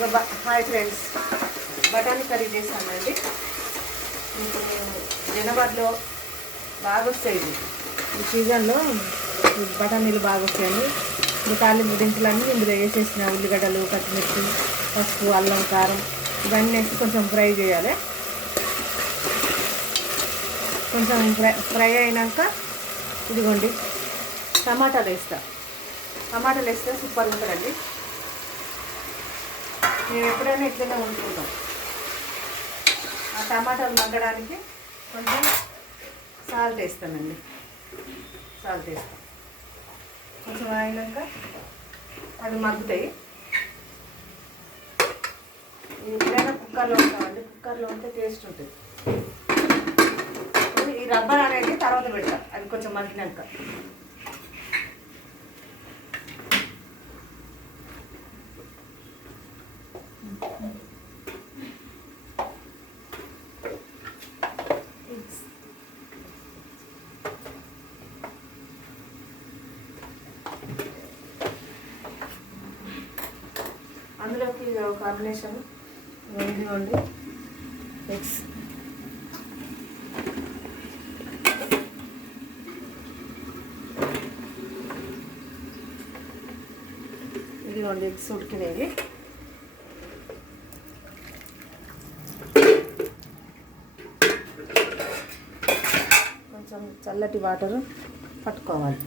Hi friends, బఠానీ curry చేశానండి. ఇప్పుడు జనవరిలో బాగా వస్తాయి. ఈ సీజన్లో బఠానీలు బాగా వస్తాయని తాలింపు దింపులన్నీ ఇందులో వేసేసిన ఉల్లిగడ్డలు, పచ్చిమిర్చి, పసుపు, అల్లం, కారం ఇవన్నీ వేసి కొంచెం ఫ్రై చేయాలి. కొంచెం ఫ్రై అయినాక ఇదిగోండి టమాటాలు వేస్తే సూపర్ ఉంటుందండి. మేము ఎప్పుడైనా ఇట్లనే వండుకుంటాం. ఆ టమాటాలు మగ్గడానికి కొంచెం సాల్ట్ వేస్తానండి. కొంచెం అయినాక అవి మగ్గుతాయి. ఎప్పుడైనా కుక్కర్లో ఉంటామండి. కుక్కర్లో ఉంటే టేస్ట్ ఉంటుంది. ఈ రబ్బర్ అనేది తర్వాత పెడతాం, అది కొంచెం మగ్గినాక. అందులోకి కాంబినేషన్ ఇదిగోండి ఎగ్స్. ఇదిగోండి ఎగ్స్ ఉడికినవి. కొంచెం చల్లటి వాటర్ పట్టుకోవాలి.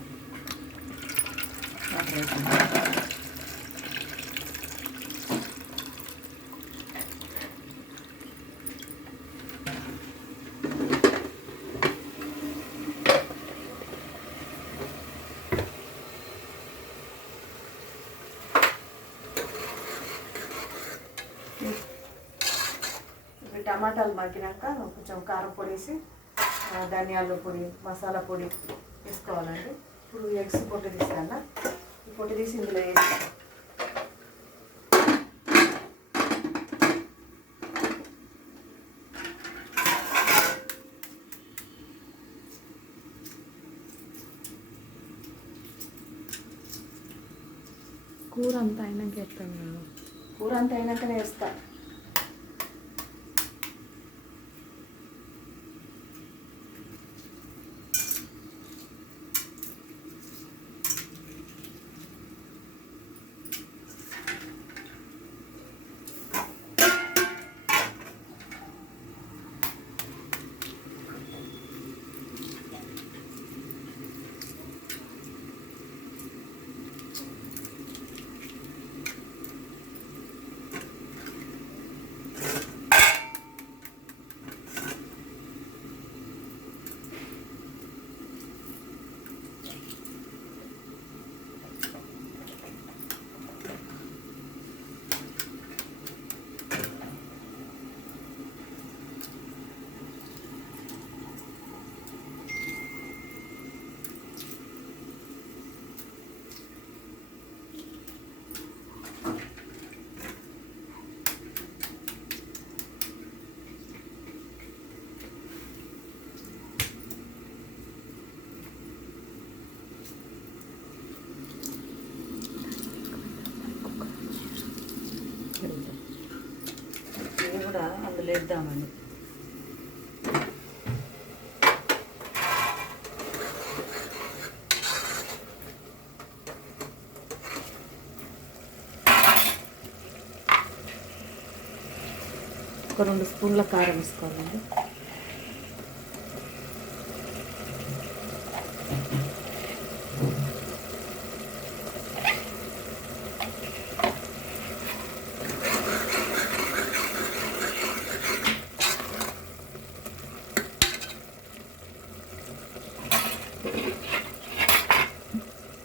టమాటాలు మగ్గినాక కొంచెం కారం పొడి వేసి ధనియాల పొడి, మసాలా పొడి వేసుకోవాలండి. ఇప్పుడు ఎగ్స్ పొట్టు తీస్తాను. ఈ పొట్టు తీసి ఇందులో వేసి కూర అంతా అయినాక వేస్తాను. కూర అంతా అయినాకనే వేస్తాను. ఇవి కూడా అందులో వేద్దామండి. ఒక 2 స్పూన్ల కారం వేసుకోవాలండి.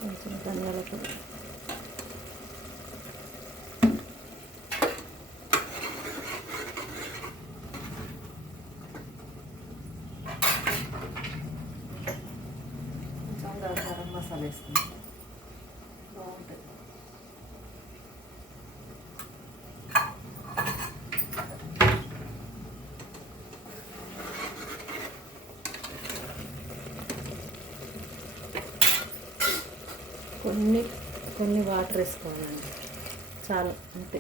కొంచెం ధనియాల పొడి, గరం మసాలా వేసుకుంటాం. బాగుంటుంది. కొన్ని వాటర్ వేసుకోవాలండి, చాలు అంతే.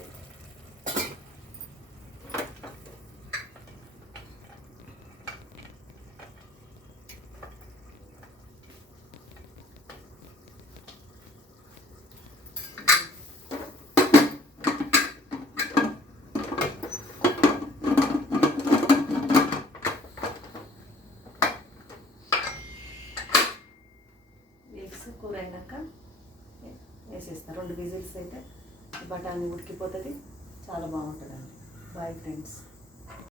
విజిల్స్ కూర అయినాక వేసేస్తాను. 2 విజిల్స్ అయితే బఠానీ ఉడికిపోతుంది, చాలా బాగుంటుందండి. Bye friends.